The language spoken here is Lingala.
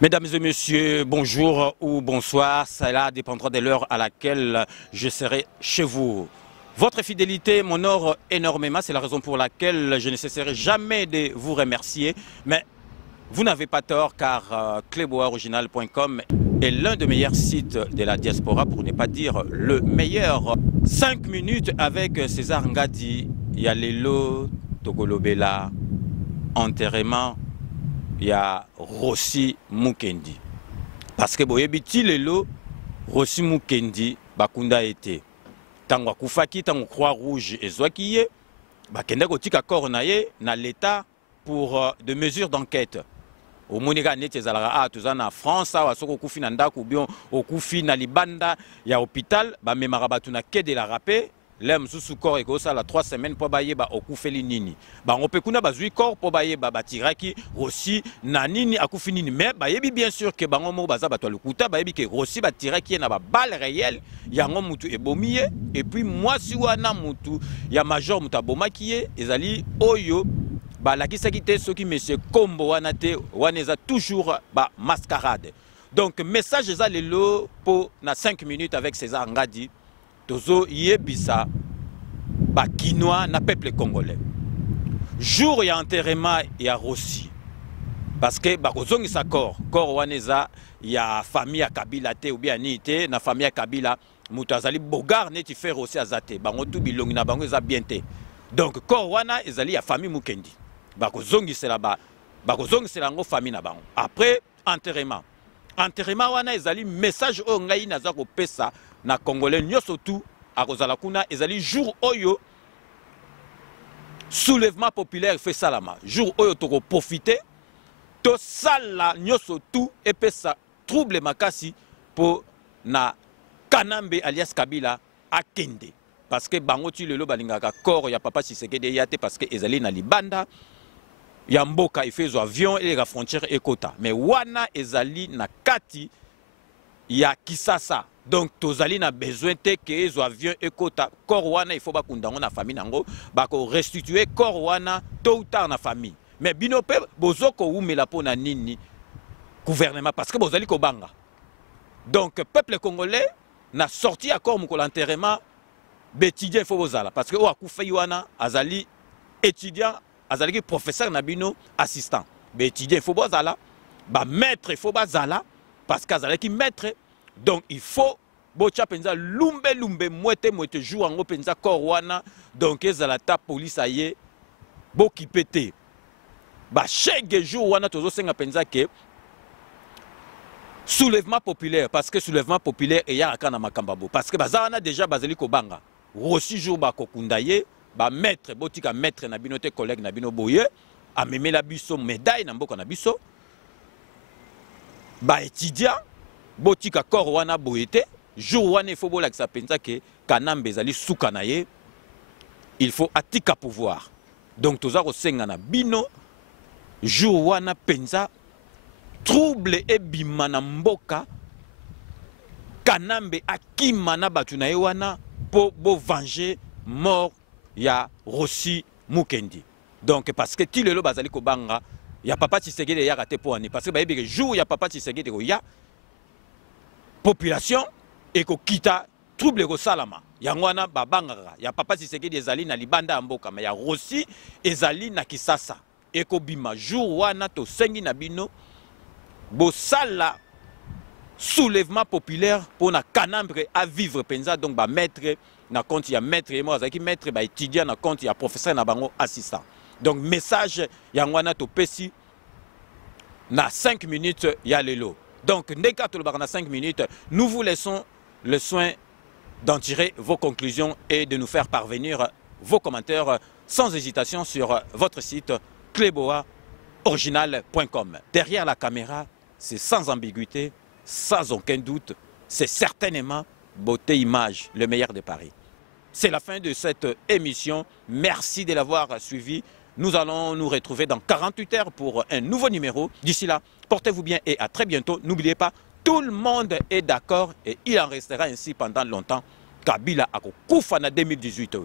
Mesdames et messieurs, bonjour ou bonsoir, cela dépendra de l'heure à laquelle je serai chez vous. Votre fidélité m'honore énormément, c'est la raison pour laquelle je ne cesserai jamais de vous remercier. Mais vous n'avez pas tort car cleboaoriginal.com est l'un des meilleurs sites de la diaspora, pour ne pas dire le meilleur. 5 minutes avec César Ngadi, Yalelo, Togolobela, enterrement. Il y a Rossi Mukendi. Parce que boyebiti lelo Rossi Mukendi bakunda été. Tango kufaki tango Croix Rouge ezwakiye bakenda kotika corps naye na l'état pour de mesures d'enquête. Au monika nete zalaka tozana France wa soko kufi na ndako bien okufi na libanda ya hôpital ba memara batu na quai de la rapé. L'homme sous corps et ça la 3 semaines pour bailler ba okufeli nini ba on peut kuna bazui corps pour bailler ba batiraki Rossi na nini akufi nini mais ba yebi bien sûr que bango mo baza bato lukuta ba yebi que Rossi batiraki na ba balle réelle yango mutu ebomiye et puis moi si wana mutu ya major mutabomaki ezali oyo ba la kisakite soki monsieur Kombo wana te wana eza toujours ba mascarade. Donc message eza lelo pour na 5 minutes avec César Ngadi. Tozo yebisa ba Kinois na peuple congolais. Jour ya enterrement ya Rossi. Parce que ba kozongi sa corps waneza ya famille ya Kabila te ou bien ni te na famille ya Kabila mutu azali bogar neti faire aussi azate bango tu bilongi na bango eza bien te. Donc corps wana ezali ya famille Mukendi. Ba kozongi sela ngo famille na bango. Après enterrement wana ezali message o ngai naza ko pesa na Congolais nyoso tout à kozala kuna ezali jour oyo soulèvement populaire fait salama jour oyo toko profiter to sala nyoso tout et pesa trouble makasi pour na Kanambe alias Kabila akende parce que bango ti lelo balingaka corps ya papa Tshisekedi yate parce que ezali na libanda ya mboka ifezo avion et la frontière ekota mais wana ezali na kati ya Kisasa. Donc tozali na besoin te que les avions ekota corps wana il faut ba kundango na famille nango ba ko restituer corps wana tôt ou tard na famille mais binope bozoko umela pona nini gouvernement parce que bozali ko banga. Donc peuple congolais na sorti accord moko l'enterrement bétidien il faut bozala parce que o akufa wana azali étudiant azali professeur na bino assistant bétidien il faut bozala ba maître il faut bazala parce qu'azali ki maître. Donc il faut bocha penza lumbe mwete jour ngo penza corps wana donc ezala ta police aye bo kipete ba chaque jour wana tozo senga penza ke soulèvement populaire parce que soulèvement populaire et ya kana makambabo parce que bazana déjà bazeli ko banga Rossi jour ba kokundaye ba maître botika maître na bino te collègue na bino boye a memela biso médaille na mboka na biso ba étudiant botika corps wana boyete jour wana il faut bolakisa penza ke Kanambe ezali suka na ye il faut atika pouvoir donc toza ko senga na bino jour wana penza trouble e bima na mboka Kanambe akima na batu na ye wana po bo venger mort ya Rossi Mukendi. Donc parce que ti lelo bazali ko banga ya papa Tshisekedi ya raté po ani parce que ba yebi jour ya papa Tshisekedi ko ya population et ko kita trouble ko salama yango wana babangaka ya papa Tshisekedi ezali na libanda ya mboka mais ya Rossi ezali na Kisasa et ko bima jour wana to sengi na bino bo sala soulèvement populaire pour na Kanambe à vivre penza donc ba maître na compte ya maître et moi azaki maître ba étudiant na compte ya professeur na bango assistant. Donc message yango wana to pesi na 5 minutes ya lelo. Donc, dès qu'à 5 minutes, nous vous laissons le soin d'en tirer vos conclusions et de nous faire parvenir vos commentaires sans hésitation sur votre site cleboaoriginal.com. Derrière la caméra, c'est sans ambiguïté, sans aucun doute, c'est certainement Beauté Image, le meilleur de Paris. C'est la fin de cette émission. Merci de l'avoir suivi. Nous allons nous retrouver dans 48 heures pour un nouveau numéro. D'ici là, portez-vous bien et à très bientôt. N'oubliez pas, Tout le monde est d'accord et il en restera ainsi pendant longtemps. Kabila a koufa na 2018.